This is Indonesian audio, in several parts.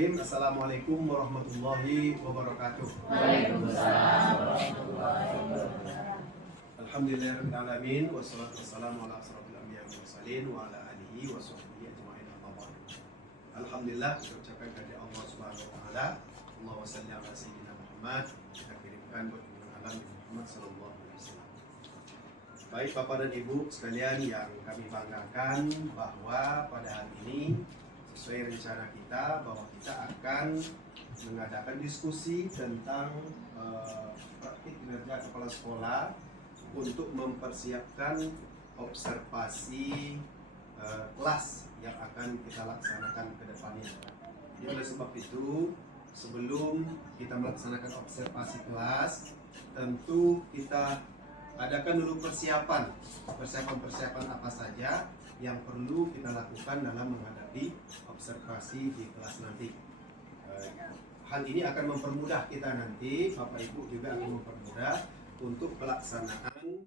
Bismillahirrahmanirrahim. Assalamualaikum warahmatullahi wabarakatuh. Waalaikumsalam warahmatullahi wabarakatuh. Alhamdulillahirabbil alamin wassalatu wassalamu ala asrofil anbiya'i wal mursalin wa ala alihi wa sahbihi ajma'in amma ba'd. Alhamdulillah, kita ucapkan kepada Allah Subhanahu wa taala, Allahumma shalli ala sayyidina Muhammad, kita kirimkan buat alam Muhammad sallallahu alaihi wasallam. Baik Bapak dan Ibu sekalian yang kami banggakan, bahwa pada hari ini sesuai rencana kita bahwa kita akan mengadakan diskusi tentang praktik kinerja kepala sekolah untuk mempersiapkan observasi kelas yang akan kita laksanakan ke depannya. Jadi oleh sebab itu, sebelum kita melaksanakan observasi kelas, tentu kita adakan dulu persiapan apa saja yang perlu kita lakukan dalam menghadapi observasi di kelas nanti. Hal ini akan mempermudah kita nanti, Bapak Ibu juga akan mempermudah untuk pelaksanaan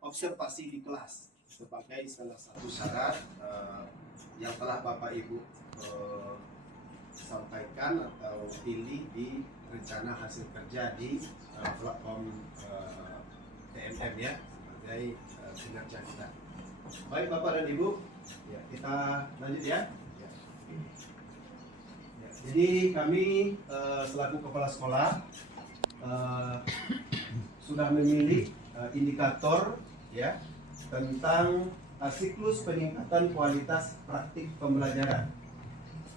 observasi di kelas sebagai salah satu syarat yang telah Bapak Ibu sampaikan atau pilih di rencana hasil kerja di platform TMM ya, sebagai kinerja kita. Baik Bapak dan Ibu, ya, kita lanjut ya. Jadi kami selaku kepala sekolah sudah memilih indikator ya tentang siklus peningkatan kualitas praktik pembelajaran,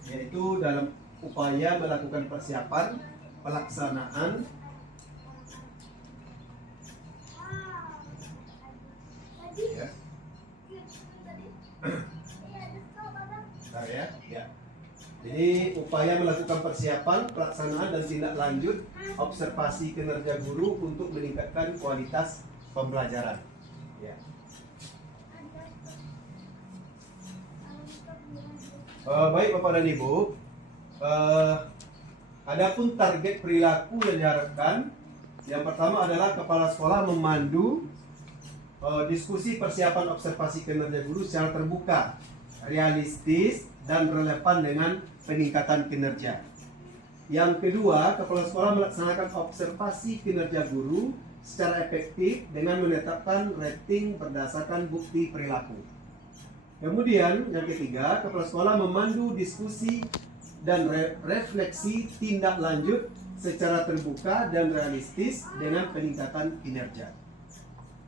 yaitu dalam upaya melakukan persiapan pelaksanaan ya. Bentar ya. Ya. Jadi upaya melakukan persiapan, pelaksanaan dan tindak lanjut observasi kinerja guru untuk meningkatkan kualitas pembelajaran. Ya. Baik Bapak dan Ibu, adapun target perilaku yang diharapkan, yang pertama adalah kepala sekolah memandu diskusi persiapan observasi kinerja guru secara terbuka, realistis, dan relevan dengan peningkatan kinerja. Yang kedua, kepala sekolah melaksanakan observasi kinerja guru secara efektif dengan menetapkan rating berdasarkan bukti perilaku. Kemudian, yang ketiga, kepala sekolah memandu diskusi dan refleksi tindak lanjut secara terbuka dan realistis dengan peningkatan kinerja.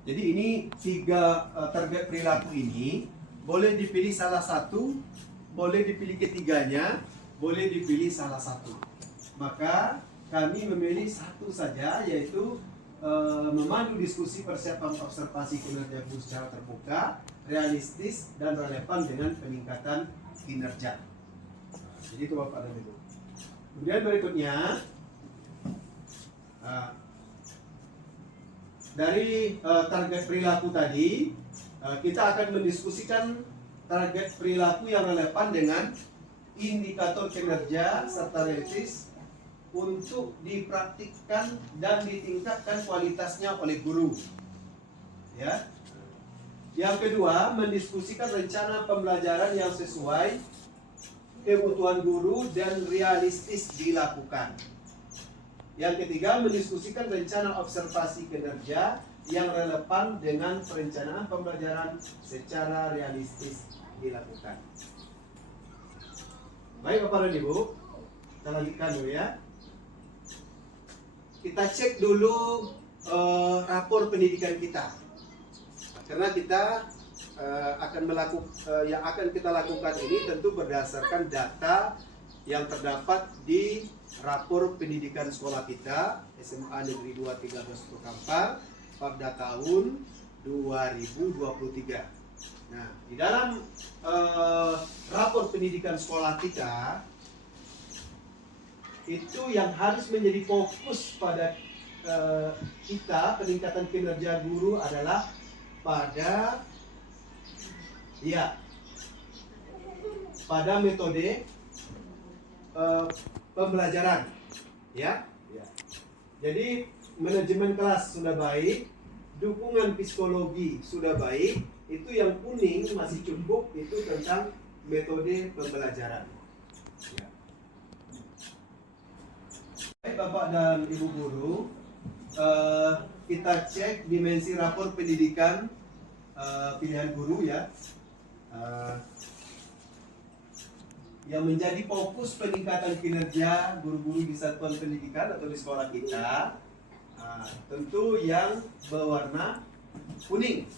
Jadi ini tiga target perilaku ini boleh dipilih salah satu, boleh dipilih ketiganya, boleh dipilih salah satu. Maka kami memilih satu saja, yaitu memandu diskusi persiapan observasi kinerja guru secara terbuka, realistis, dan relevan dengan peningkatan kinerja. Jadi itu Bapak dan Ibu. Kemudian berikutnya, dari target perilaku tadi, kita akan mendiskusikan target perilaku yang relevan dengan indikator kinerja serta realistis untuk dipraktikkan dan ditingkatkan kualitasnya oleh guru. Ya. Yang kedua, mendiskusikan rencana pembelajaran yang sesuai kebutuhan guru dan realistis dilakukan. Yang ketiga, mendiskusikan rencana observasi kinerja yang relevan dengan perencanaan pembelajaran secara realistis dilakukan. Baik Bapak dan Ibu, kita lanjutkan dulu ya. Kita cek dulu rapor pendidikan kita, karena kita yang akan kita lakukan ini tentu berdasarkan data yang terdapat di rapor pendidikan sekolah kita SMA Negeri 2 13 Purkampar pada tahun 2023. Nah, di dalam rapor pendidikan sekolah kita itu yang harus menjadi fokus pada kita peningkatan kinerja guru adalah pada metode pembelajaran, ya. Jadi manajemen kelas sudah baik, dukungan psikologi sudah baik, itu yang kuning masih cukup, itu tentang metode pembelajaran. Ya. Baik Bapak dan Ibu guru, kita cek dimensi rapor pendidikan pilihan guru ya. Yang menjadi fokus peningkatan kinerja guru-guru di satuan pendidikan atau di sekolah kita, tentu yang berwarna kuning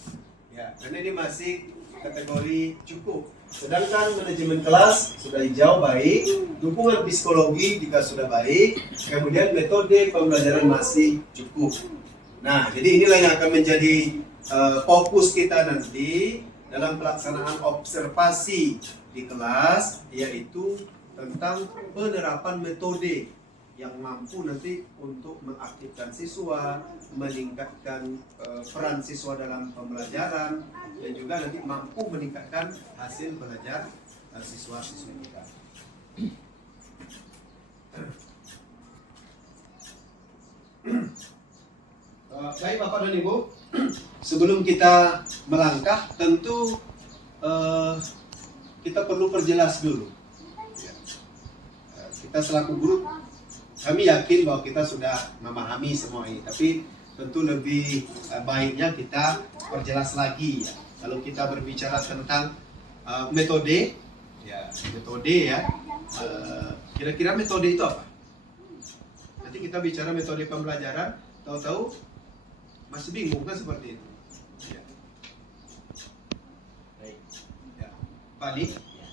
ya, karena ini masih kategori cukup. Sedangkan manajemen kelas sudah hijau baik, dukungan psikologi jika sudah baik, kemudian metode pembelajaran masih cukup. Nah, jadi inilah yang akan menjadi fokus kita nanti dalam pelaksanaan observasi di kelas, yaitu tentang penerapan metode yang mampu nanti untuk mengaktifkan siswa, meningkatkan peran siswa dalam pembelajaran, dan juga nanti mampu meningkatkan hasil belajar siswa-siswi kita. Baik Bapak dan Ibu, sebelum kita melangkah tentu kita perlu perjelas dulu. Kita selaku guru, kami yakin bahwa kita sudah memahami semua ini, tapi tentu lebih baiknya kita perjelas lagi ya. Kalau kita berbicara tentang metode, ya metode ya, kira-kira metode itu apa? Nanti kita bicara metode pembelajaran, tahu-tahu masih bingung kan seperti itu. Ya. Baik. Ya. Pak Ali,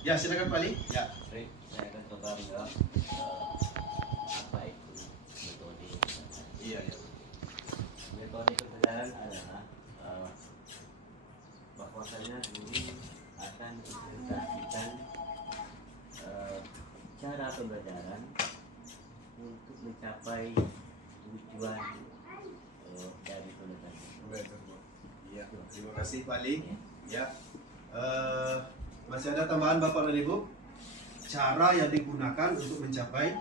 ya silakan Pak Ali. Ya. Baik, saya akan coba menjawab apa itu metode. Iya, iya. Metode pembelajaran adalah bahwasanya guru akan mengintegrasikan cara pembelajaran untuk mencapai tujuan dari pembelajaran. Iya, terima kasih Pak Ali. Ya. Masih ada tambahan Bapak dan Ibu? Cara yang digunakan untuk mencapai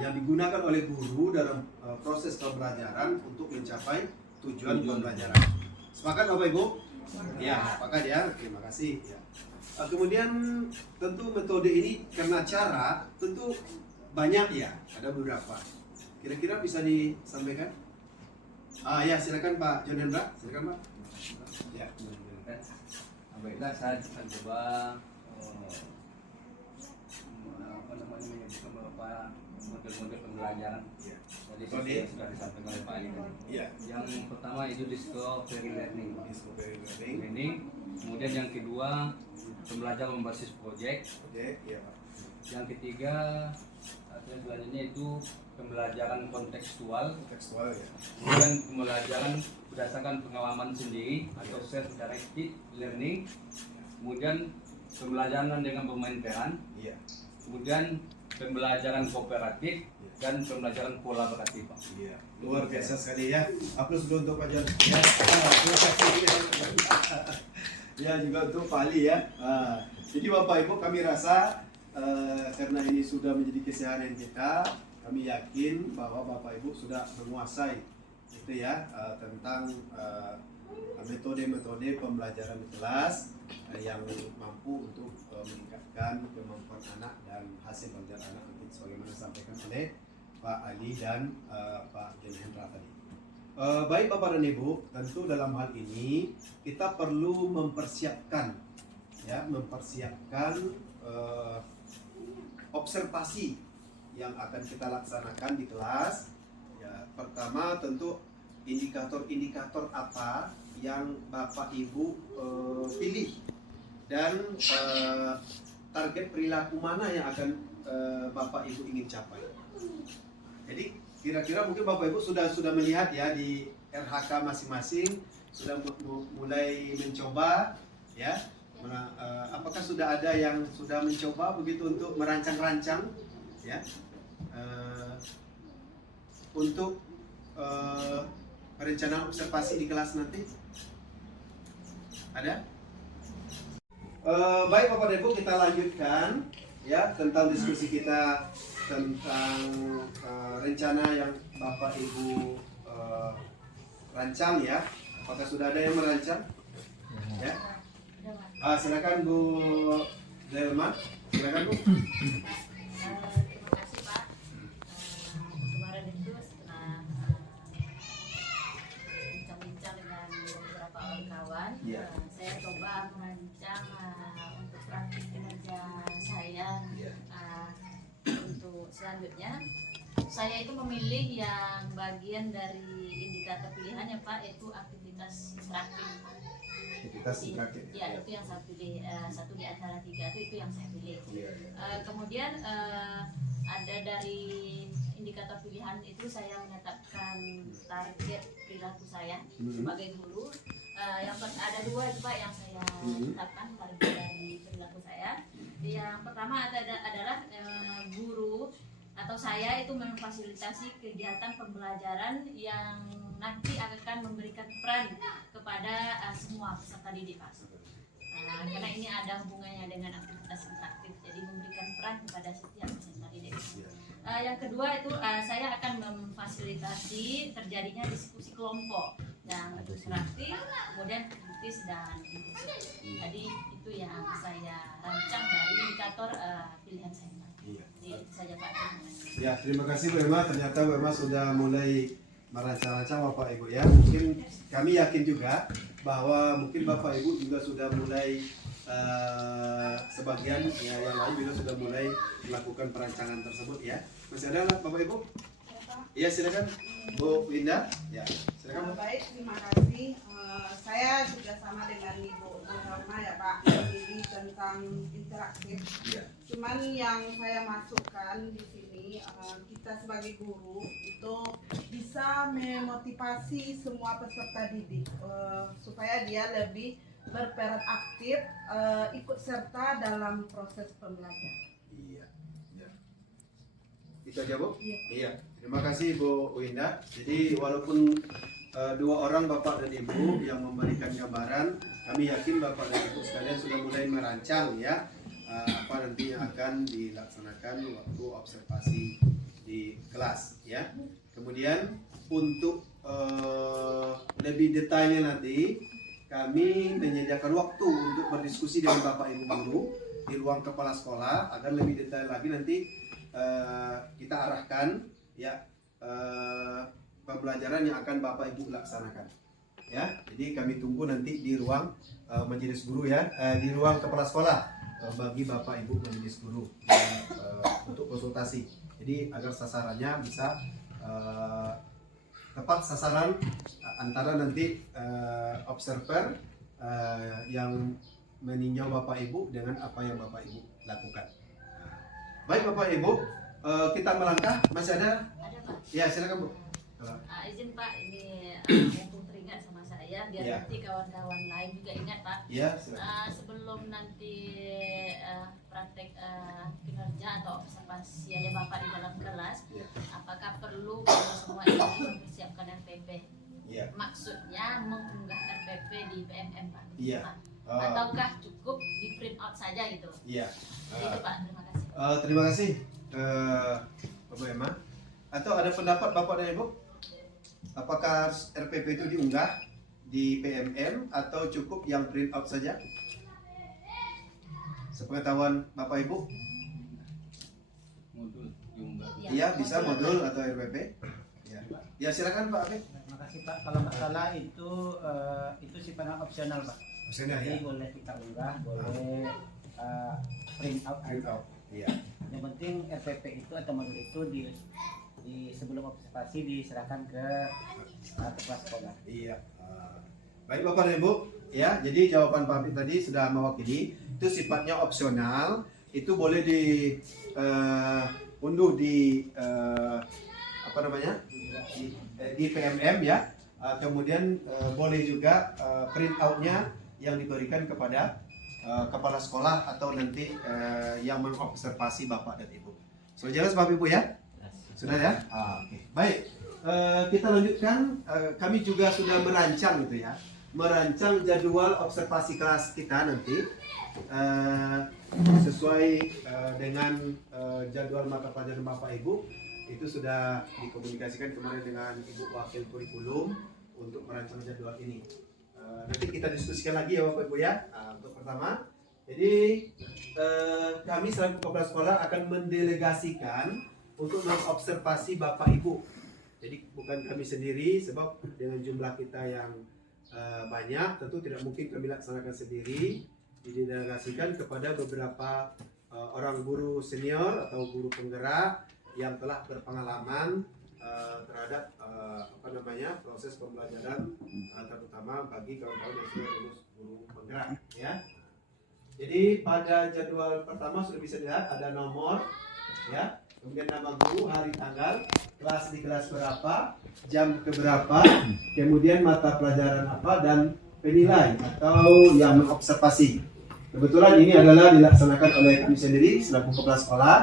yang digunakan oleh guru dalam proses pembelajaran untuk mencapai tujuan pembelajaran. Sepakat Bapak Ibu? Ya, sepakat ya. Terima kasih. Ya. Kemudian tentu metode ini karena cara tentu banyak ya, ada beberapa. Kira-kira bisa disampaikan? Ya silakan Pak John Hendra, silakan Pak. Ya. Baiklah, saya akan coba menyebutkan beberapa model-model pembelajaran. Ya. Jadi seperti yang sudah disampaikan oleh Pak Ali tadi. Ya. Yang pertama itu discovery learning. Discovery learning. Learning. Kemudian yang kedua pembelajaran berbasis proyek. Oke, iya Pak. Yang ketiga atau yang selanjutnya itu pembelajaran kontekstual. Tekstual ya. Kemudian pembelajaran berdasarkan pengalaman sendiri atau self-directed learning. Kemudian pembelajaran dengan bermain peran. Iya. Kemudian pembelajaran kooperatif dan pembelajaran kolaboratif. Iya. Luar biasa sekali ya. Aplaus dulu untuk Pak John. Ya. Terima kasih. Ya juga untuk Pak Ali ya. Jadi Bapak Ibu kami rasa karena ini sudah menjadi keseharian kita, kami yakin bahwa Bapak Ibu sudah menguasai itu ya tentang metode-metode pembelajaran di kelas yang mampu untuk meningkatkan kemampuan anak dan hasil belajar anak nanti sebagaimana disampaikan oleh Pak Ali dan Pak John Hendra tadi. Baik Bapak dan Ibu, tentu dalam hal ini kita perlu mempersiapkan observasi yang akan kita laksanakan di kelas. Ya, pertama tentu indikator-indikator apa yang Bapak Ibu pilih dan target perilaku mana yang akan Bapak Ibu ingin capai. Jadi kira-kira mungkin Bapak Ibu sudah melihat ya di RHK masing-masing, sudah mulai mencoba ya. Apakah sudah ada yang sudah mencoba begitu untuk merancang-rancang ya untuk perencanaan observasi di kelas nanti? Ada? Baik Bapak dan Ibu, kita lanjutkan ya tentang diskusi kita tentang rencana yang Bapak Ibu rancang ya. Apakah sudah ada yang merancang? Ya. Silakan Bu Delma, silakan Bu. Terima kasih Pak. Kemarin itu setelah bincang-bincang dengan beberapa kawan, Iya. saya coba merancang untuk praktik kinerja saya. Iya. Untuk selanjutnya, saya itu memilih yang bagian dari indikator pilihan ya Pak, yaitu aktivitas interaktif. Aktivitas interaktif. Ya, itu yang saya pilih, satu di antara tiga itu yang saya pilih. Iya. Kemudian ada dari indikator pilihan itu saya menetapkan target perilaku saya sebagai guru. Ada dua itu Pak yang saya tetapkan target dari perilaku saya. Yang pertama adalah guru atau saya itu memfasilitasi kegiatan pembelajaran yang nanti akan memberikan peran kepada semua peserta didik Pak. Karena ini ada hubungannya dengan aktivitas interaktif, jadi memberikan peran kepada setiap peserta didik. Yang kedua itu saya akan memfasilitasi terjadinya diskusi kelompok yang interaktif, kemudian kritis dan inklusif. Jadi itu yang saya rancang dari indikator pilihan saya Pak. Iya. Jadi itu saja Pak. Ya, terima kasih Bu Emma. Ternyata Bu Emma sudah mulai merancang-rancang Bapak Ibu ya. Mungkin kami yakin juga bahwa mungkin Bapak Ibu juga sudah mulai sebagian ya, yang lain juga sudah mulai melakukan perancangan tersebut ya. Masih ada Bapak Ibu? Iya, silakan Bu Winda. Ya, silakan Bu. Baik, terima kasih. Saya juga sama dengan Ibu Norma ya Pak, ini tentang interaktif. Iya. Cuman yang saya masukkan di sini, kita sebagai guru itu bisa memotivasi semua peserta didik supaya dia lebih berperan aktif, ikut serta dalam proses pembelajaran. Iya. Ya. Itu aja Bu? Iya. Iya. Terima kasih Bu Winda. Jadi walaupun dua orang Bapak dan Ibu yang memberikan gambaran, kami yakin Bapak dan Ibu sekalian sudah mulai merancang ya apa nanti yang akan dilaksanakan waktu observasi di kelas ya. Kemudian untuk lebih detailnya nanti kami menyediakan waktu untuk berdiskusi dengan Bapak Ibu guru di ruang kepala sekolah agar lebih detail lagi nanti kita arahkan ya pembelajaran yang akan Bapak Ibu laksanakan ya. Jadi kami tunggu nanti di ruang majelis guru ya, di ruang kepala sekolah bagi Bapak Ibu majelis guru untuk konsultasi. Jadi agar sasarannya bisa tepat sasaran antara nanti observer yang meninjau Bapak Ibu dengan apa yang Bapak Ibu lakukan. Baik Bapak Ibu, kita melangkah. Masih ada? Ada Pak. Ya, silakan Bu. Izin Pak, ini mumpung teringat sama saya, biar Iya. nanti kawan-kawan lain juga ingat Pak. Ya, silakan. Sebelum nanti praktek kinerja atau observasi ada Bapak di dalam kelas, Iya. apakah perlu kalau semua ini mempersiapkan RPP? Iya. Maksudnya mengunggah RPP di PMM Pak. Iya. Pak. Ataukah cukup di print out saja gitu? Iya. Itu Pak, terima kasih. Terima kasih Bapak Emma. Atau ada pendapat Bapak dan Ibu? Apakah RPP itu diunggah di PMM atau cukup yang print out saja? Sepengetahuan Bapak Ibu? Modul diunggah. Iya, bisa modul atau RPP. Ya, ya silakan Pak Afif. Terima kasih Pak. Kalau nggak salah itu sifatnya opsional Pak. Opsional Jadi ya. boleh kita unggah, boleh print out. Print out. Iya. Yang penting RPP itu atau modul itu di sebelum observasi diserahkan ke kepala sekolah. Iya. Baik Bapak dan Ibu, ya. Jadi jawaban Pak Afif tadi sudah mewakili. Itu sifatnya opsional. Itu boleh unduh di apa namanya? Di PMM ya. Kemudian boleh juga print outnya yang diberikan kepada kepala sekolah atau nanti yang mengobservasi Bapak dan Ibu. Sudah jelas Bapak Ibu ya? Sudah ya? Oke. Baik. Kita lanjutkan. Kami juga sudah merancang gitu ya. Merancang jadwal observasi kelas kita nanti sesuai dengan jadwal mata pelajaran Bapak Ibu. Itu sudah dikomunikasikan kemarin dengan Ibu Wakil Kurikulum untuk merancang jadwal ini. Nanti kita diskusikan lagi ya Bapak Ibu ya. Untuk pertama Jadi kami selaku kepala sekolah akan mendelegasikan untuk mengobservasi Bapak Ibu. Jadi bukan kami sendiri, sebab dengan jumlah kita yang banyak, tentu tidak mungkin kami laksanakan sendiri. Didelegasikan kepada beberapa orang guru senior atau guru penggerak yang telah berpengalaman terhadap proses pembelajaran, terutama bagi kawan-kawan yang sudah lulus guru penggerak, ya. Jadi pada jadwal pertama sudah bisa dilihat ada nomor, ya, kemudian nama guru, hari, tanggal, kelas di kelas berapa, jam keberapa, kemudian mata pelajaran apa, dan penilai atau yang mengobservasi. Kebetulan ini adalah dilaksanakan oleh kami sendiri selaku kepala sekolah.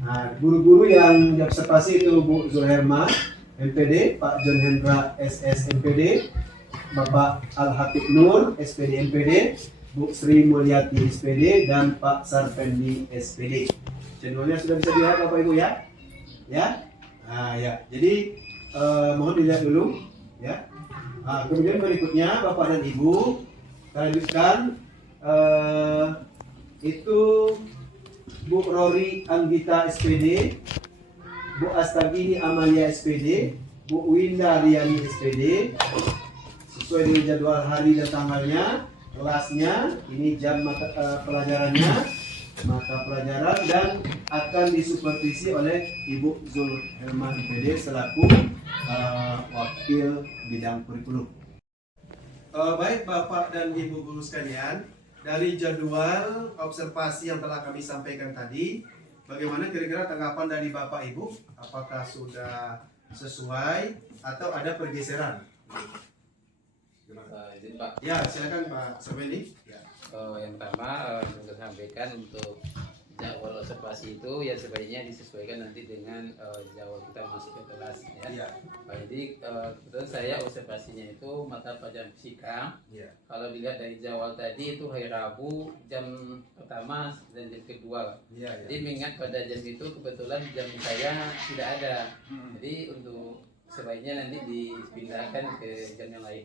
Nah, guru-guru yang diobservasi itu Bu Zulherma MPD, Pak John Hendra SS MPD, Bapak Al-Hatib Nur SPD MPD, Bu Sri Mulyati SPD, dan Pak Sarpendi SPD. Jadwalnya sudah bisa dilihat Bapak Ibu, ya? Ya? Nah, ya. Jadi mohon dilihat dulu, ya. Nah, kemudian berikutnya Bapak dan Ibu kita lanjutkan itu Bu Rory Anggita SPD, Bu Astagini Amalia SPD, Bu Winda Riani SPD, sesuai dengan jadwal hari dan tanggalnya, kelasnya, ini jam pelajarannya, mata pelajaran, dan akan disupervisi oleh Ibu Zulherman PD selaku wakil bidang kurikulum. Baik Bapak dan Ibu guru sekalian, dari jadwal observasi yang telah kami sampaikan tadi, bagaimana kira-kira tanggapan dari Bapak Ibu? Apakah sudah sesuai atau ada pergeseran? Izin Pak. Ya, silakan Pak Sarpendi. Ya. Yang pertama untuk sampaikan untuk jadwal observasi itu ya sebaiknya disesuaikan nanti dengan jadwal kita masuk ke kelas, ya. Ya. Jadi kebetulan saya observasinya itu mata pelajaran fisika. Ya. Kalau dilihat dari jadwal tadi itu hari Rabu jam pertama dan jam kedua. Ya, ya. Jadi mengingat pada jam itu kebetulan jam saya tidak ada. Jadi untuk sebaiknya nanti dipindahkan ke jam yang lain.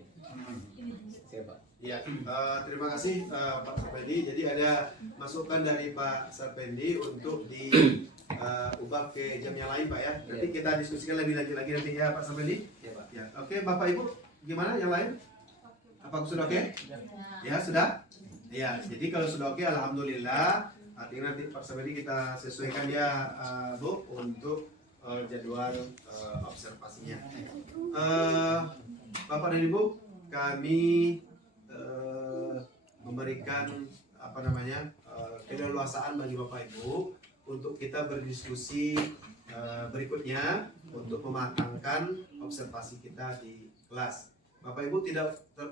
Siapa? Ya, terima kasih Pak Sarpendi. Jadi ada masukan dari Pak Sarpendi untuk diubah ke jam yang lain, Pak, ya. Nanti kita diskusikan lebih lanjut lagi nanti, ya Pak Sarpendi. Ya, Pak. Ya, oke Bapak Ibu, gimana yang lain? Apakah sudah oke? Ya, sudah. Ya, jadi kalau sudah oke, alhamdulillah. Artinya nanti Pak Sarpendi kita sesuaikan ya, Bu, untuk jadwal observasinya. Bapak dan Ibu, kami memberikan keleluasaan bagi Bapak Ibu untuk kita berdiskusi berikutnya untuk mematangkan observasi kita di kelas. Bapak Ibu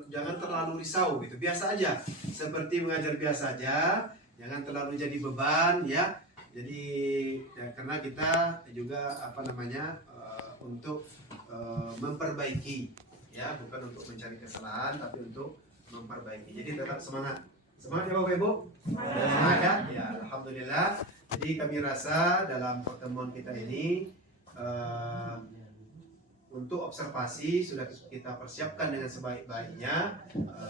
jangan terlalu risau gitu, biasa aja, seperti mengajar biasa aja, jangan terlalu jadi beban, ya. Jadi ya, karena kita juga untuk memperbaiki, ya, bukan untuk mencari kesalahan tapi untuk memperbaiki. Jadi tetap semangat ya Bapak Ibu. Semangat ya. Ya, alhamdulillah. Jadi kami rasa dalam pertemuan kita ini untuk observasi sudah kita persiapkan dengan sebaik-baiknya.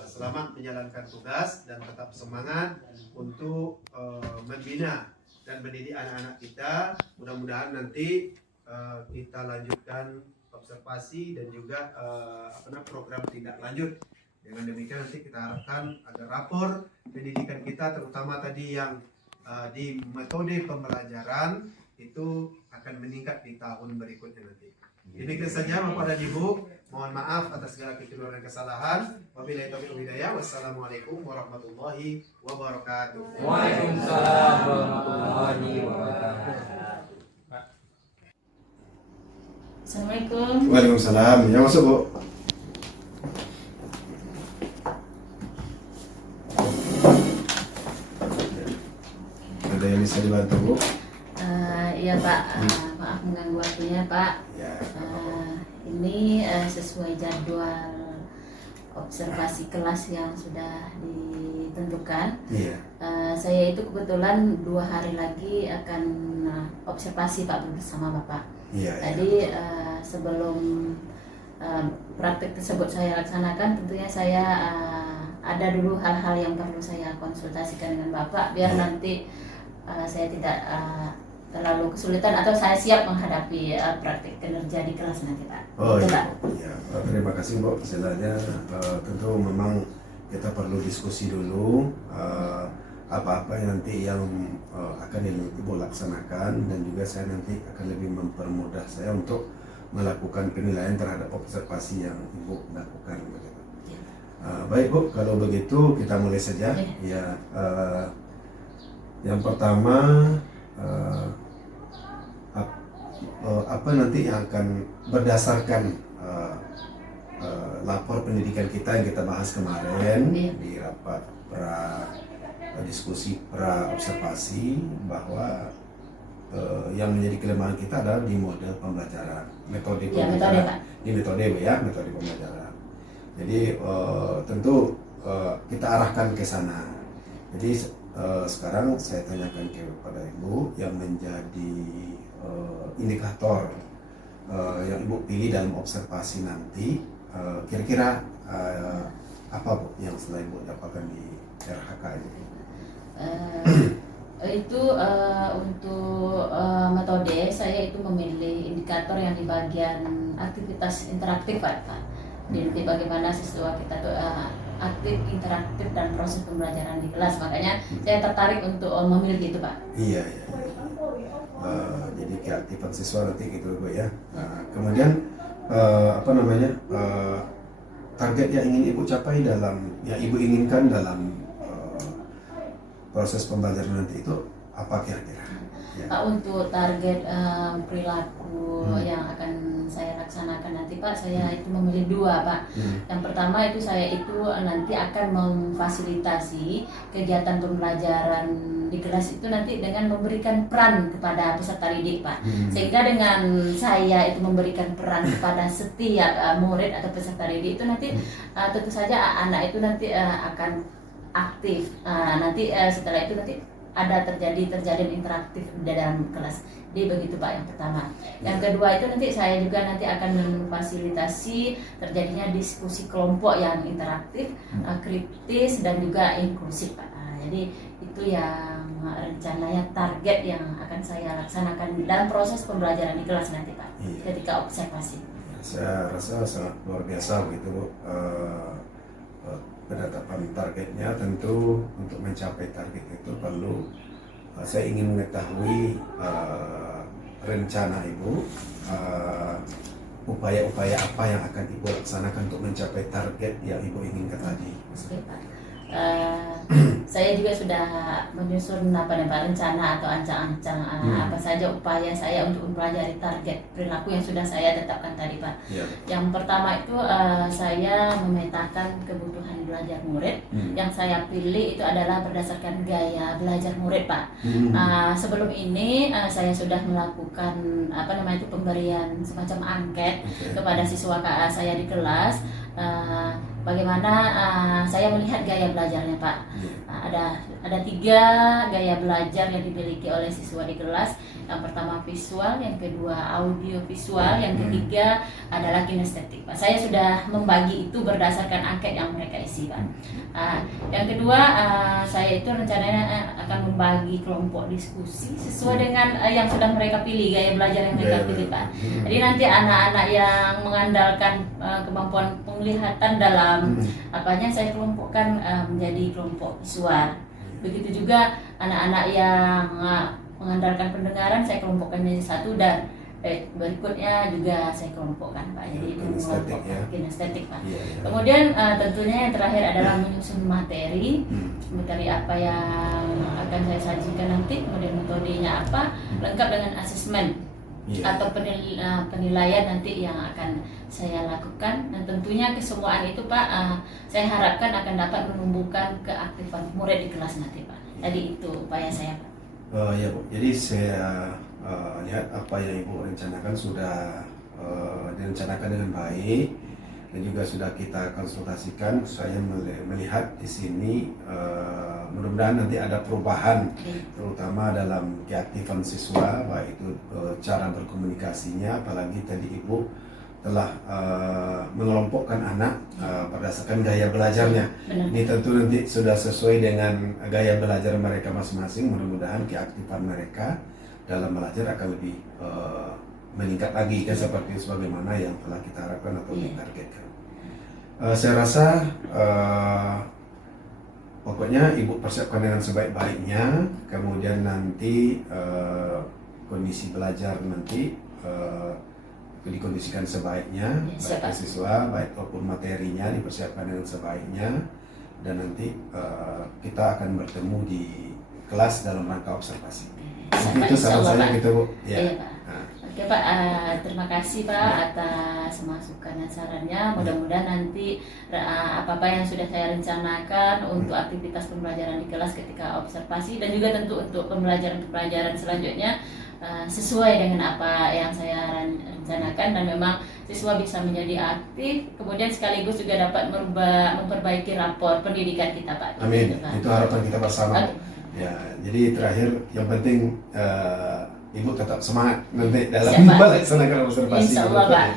Selamat menjalankan tugas dan tetap semangat untuk membina dan mendidik anak-anak kita. Mudah-mudahan nanti kita lanjutkan observasi dan juga program tindak lanjut. Dengan demikian nanti kita harapkan ada rapor pendidikan kita, terutama tadi yang di metode pembelajaran itu akan meningkat di tahun berikutnya nanti. Demikian saja Bapak dan Ibu, mohon maaf atas segala kekeliruan dan kesalahan. Wabillahi taufiq wal hidayah. Wassalamualaikum warahmatullahi wabarakatuh. Waalaikumsalam warahmatullahi wabarakatuh. Assalamualaikum. Waalaikumsalam. Ya, masuk Bu. Ada yang bisa dibantu Bu? Iya Pak, maaf mengganggu waktunya Pak. Ya. Ini sesuai jadwal observasi kelas yang sudah ditentukan. Iya. Saya itu kebetulan 2 hari lagi akan observasi Pak bersama Bapak. Iya. Tadi sebelum praktik tersebut saya laksanakan, tentunya saya ada dulu hal-hal yang perlu saya konsultasikan dengan Bapak biar nanti saya tidak terlalu kesulitan atau saya siap menghadapi praktik kinerja di kelas nanti Pak. Oh Itu, iya, Pak. ya, terima kasih Bu. Istilahnya tentu memang kita perlu diskusi dulu apa-apa nanti yang akan Ibu laksanakan, dan juga saya nanti akan lebih mempermudah saya untuk melakukan penilaian terhadap observasi yang Ibu lakukan. Baik Bu, kalau begitu kita mulai saja. Ya, yang pertama apa nanti yang akan berdasarkan lapor pendidikan kita yang kita bahas kemarin di rapat diskusi pra observasi, bahwa yang menjadi kelemahan kita adalah di model pembelajaran, metode pembelajaran, di metode metode pembelajaran. Jadi tentu kita arahkan ke sana. Jadi sekarang saya tanyakan kepada Ibu yang menjadi indikator yang Ibu pilih dalam observasi nanti, kira-kira apa Bu yang setelah Ibu dapatkan di RHK ini? Itu untuk metode saya itu memilih indikator yang di bagian aktivitas interaktif Pak. Jadi bagaimana siswa kita tuh aktif, interaktif dan proses pembelajaran di kelas. Makanya saya tertarik untuk memilih itu Pak. Iya. Jadi keaktifan siswa nanti gitu Bu ya. Kemudian target yang ingin Ibu capai yang Ibu inginkan dalam proses pembelajaran nanti itu apa kira-kira? Ya. Pak, untuk target perilaku yang akan saya laksanakan nanti Pak, saya itu memilih 2 Pak. Yang pertama itu saya itu nanti akan memfasilitasi kegiatan pembelajaran di kelas itu nanti dengan memberikan peran kepada peserta didik Pak. Sehingga dengan saya itu memberikan peran kepada setiap murid atau peserta didik itu nanti tentu saja anak itu nanti akan aktif. Nanti setelah itu nanti ada terjadi interaktif di dalam kelas. Jadi begitu Pak yang pertama. Yang kedua itu nanti saya juga nanti akan memfasilitasi terjadinya diskusi kelompok yang interaktif, kritis dan juga inklusif Pak. Jadi itu yang rencananya target yang akan saya laksanakan dalam proses pembelajaran di kelas nanti Pak. Ketika observasi. Saya rasa sangat luar biasa begitu penetapan targetnya. Tentu untuk mencapai target itu perlu saya ingin mengetahui rencana Ibu, upaya-upaya apa yang akan Ibu laksanakan untuk mencapai target yang Ibu inginkan tadi. Oke, Pak. Saya juga sudah menyusun rencana atau ancang-ancang apa saja upaya saya untuk mempelajari target perilaku yang sudah saya tetapkan tadi Pak. Yang pertama itu saya memetakan kebutuhan belajar murid. Yang saya pilih itu adalah berdasarkan gaya belajar murid Pak. Sebelum ini saya sudah melakukan pemberian semacam angket kepada siswa saya di kelas. Bagaimana saya melihat gaya belajarnya Pak. Ada 3 gaya belajar yang dimiliki oleh siswa di kelas. Yang pertama visual, yang kedua audio visual, yang ketiga adalah kinestetik Pak. Saya sudah membagi itu berdasarkan angket yang mereka isi Pak. Yang kedua saya itu rencananya akan membagi kelompok diskusi sesuai dengan yang sudah mereka pilih, gaya belajar yang mereka pilih Pak. Jadi nanti anak-anak yang mengandalkan kemampuan penglihatan dalam saya kelompokkan menjadi kelompok visual. Begitu juga anak-anak yang mengandalkan pendengaran saya kelompokkan menjadi 1, dan berikutnya juga saya kelompokkan Pak. Jadi kelompok kinestetik Pak. Kemudian tentunya yang terakhir adalah menyusun materi apa yang akan saya sajikan nanti, kemudian metodenya apa, lengkap dengan asesmen atau penilaian nanti yang akan saya lakukan. Dan tentunya kesemuaan itu Pak saya harapkan akan dapat menumbuhkan keaktifan murid di kelas nanti Pak. Jadi itu upaya saya Pak. Ya Bu, jadi saya lihat apa yang Ibu rencanakan sudah direncanakan dengan baik dan juga sudah kita konsultasikan. Saya melihat di sini mudah-mudahan nanti ada perubahan terutama dalam keaktifan siswa, baik itu cara berkomunikasinya, apalagi tadi Ibu telah mengelompokkan anak berdasarkan gaya belajarnya. Benar. Ini tentu nanti sudah sesuai dengan gaya belajar mereka masing-masing. Mudah-mudahan keaktifan mereka dalam belajar akan lebih meningkat lagi kan, seperti sebagaimana yang telah kita harapkan atau ditargetkan. Saya rasa pokoknya Ibu persiapkan dengan sebaik-baiknya, kemudian nanti kondisi belajar nanti dikondisikan sebaiknya, baik Siapa? siswa, baik maupun materinya dipersiapkan dengan sebaiknya, dan nanti kita akan bertemu di kelas dalam rangka observasi. Itu saran saya gitu Bu. Ya. Iya Pak. Oke Pak, terima kasih Pak atas masukan dan sarannya. Mudah-mudahan nanti apa-apa yang sudah saya rencanakan untuk aktivitas pembelajaran di kelas ketika observasi dan juga tentu untuk pembelajaran selanjutnya sesuai dengan apa yang saya rencanakan, dan memang siswa bisa menjadi aktif, kemudian sekaligus juga dapat memperbaiki rapor pendidikan kita Pak. Amin. Gitu, Pak. Itu harapan kita bersama. Oke. Ya, jadi terakhir yang penting Ibu tetap semangat nanti dalam Siap, Pak. melaksanakan observasi. Insya Allah, Pak.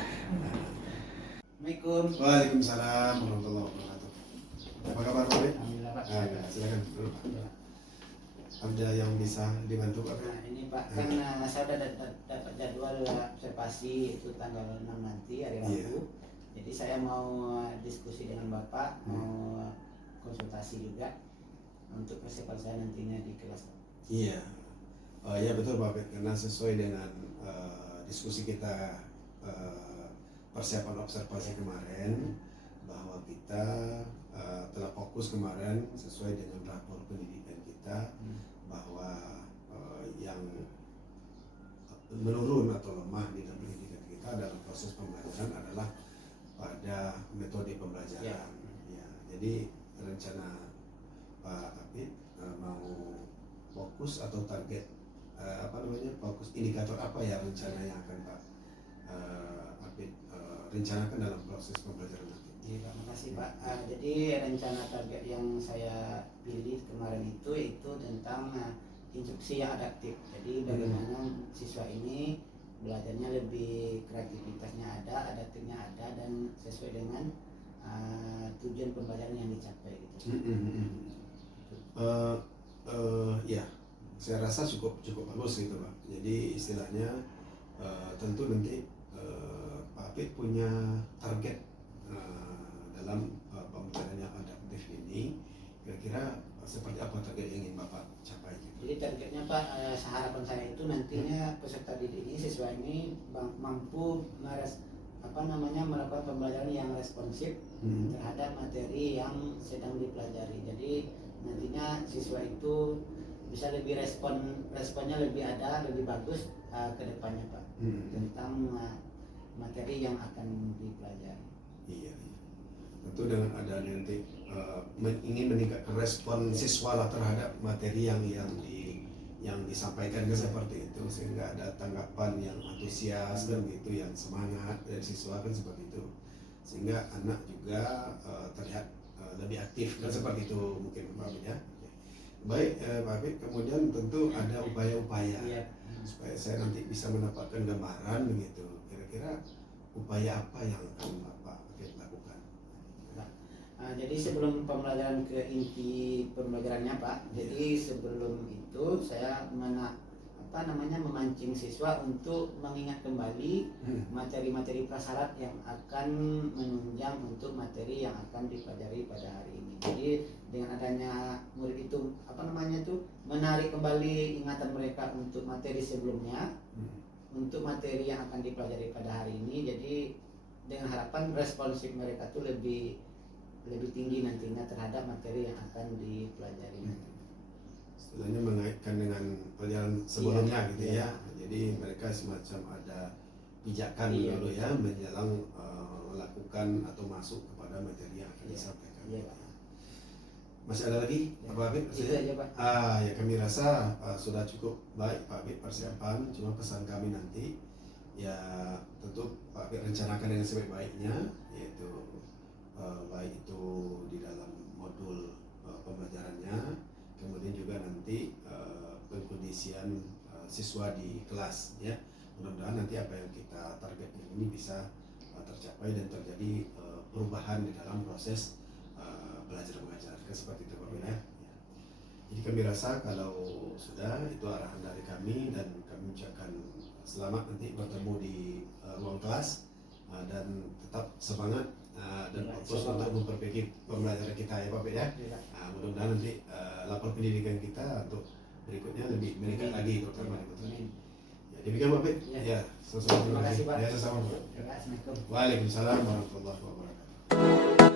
Assalamualaikum. Waalaikumsalam warahmatullahi wabarakatuh. Apa kabar Pak? Alhamdulillah Pak. Silakan dulu Pak. Ada yang bisa dibantu Pak? Nah ini Pak, kan saya sudah dapat jadwal observasi itu tanggal 6 nanti hari Rabu. Jadi saya mau diskusi dengan Bapak, mau konsultasi juga untuk persiapan saya nantinya di kelas. Iya. Ya betul Pak, karena sesuai dengan diskusi kita persiapan observasi kemarin, bahwa kita telah fokus kemarin sesuai dengan rapor pendidikan kita, bahwa yang menurun atau lemah di dalam pendidikan kita dalam proses pembelajaran adalah pada metode pembelajaran. Ya, jadi rencana Pak Apit mau fokus atau target fokus indikator apa ya rencana yang akan Pak Apit rencanakan dalam proses pembelajaran nanti? Terima kasih Pak. Jadi rencana target yang saya pilih kemarin itu tentang instruksi yang adaptif. Jadi bagaimana siswa ini belajarnya lebih kreativitasnya ada, adaptifnya ada, dan sesuai dengan tujuan pembelajaran yang dicapai. Gitu. Ya, saya rasa cukup bagus gitu Pak. Jadi istilahnya tentu nanti Pak Apit punya target dalam pembelajaran yang adaptif ini. Kira-kira seperti apa target yang ingin Bapak capai? Gitu? Jadi targetnya Pak, harapan saya itu nantinya peserta didik ini siswa ini mampu melakukan pembelajaran yang responsif terhadap materi yang sedang dipelajari. Jadi nantinya siswa itu bisa lebih responnya lebih ada, lebih bagus ke depannya Pak, tentang materi yang akan dipelajari. Iya. Tentu dengan ada nanti ingin meningkatkan respon siswa lah terhadap materi yang disampaikan kan seperti itu, sehingga ada tanggapan yang antusias dan gitu, yang semangat dari siswa kan seperti itu, sehingga anak juga terlihat lebih aktif kan seperti itu mungkin Pak Apit ya. Baik Pak Apit, kemudian tentu ada upaya-upaya supaya saya nanti bisa mendapatkan gambaran begitu, kira-kira upaya apa yang akan Bapak Apit lakukan? Jadi sebelum pembelajaran ke inti pembelajarannya Pak, jadi sebelum itu saya memancing siswa untuk mengingat kembali materi-materi prasyarat yang akan menunjang untuk materi yang akan dipelajari pada hari ini. Jadi dengan adanya murid itu menarik kembali ingatan mereka untuk materi sebelumnya, untuk materi yang akan dipelajari pada hari ini. Jadi dengan harapan responsif mereka tuh lebih tinggi nantinya terhadap materi yang akan dipelajari. Istilahnya mengaitkan dengan pelajaran sebelumnya gitu ya. Jadi mereka semacam ada pijakan dulu ya menjelang melakukan atau masuk kepada materi yang akan disampaikan. Masih ada lagi Pak Apit? Itu aja Pak. Ya kami rasa sudah cukup baik Pak Apit persiapan. Cuma pesan kami nanti ya tentu Pak Apit rencanakan dengan sebaik-baiknya, yaitu baik itu di dalam modul pembelajarannya, kemudian juga nanti pengkondisian siswa di kelas ya. Mudah-mudahan nanti apa yang kita targetkan ini bisa tercapai dan terjadi perubahan di dalam proses belajar mengajar. Seperti itu Pak ya. Jadi kami rasa kalau sudah itu arahan dari kami dan kami ucapkan selamat nanti bertemu di ruang kelas dan tetap semangat dan fokus untuk memperbaiki pembelajaran kita ya Pak ya. Mudah-mudahan nanti lapor pendidikan kita untuk berikutnya lebih meningkat lagi terutama di Putra. Ya, demikian Pak. Ya, Terima kasih Pak. Ya, sama-sama. Assalamualaikum. Waalaikumsalam warahmatullahi wabarakatuh.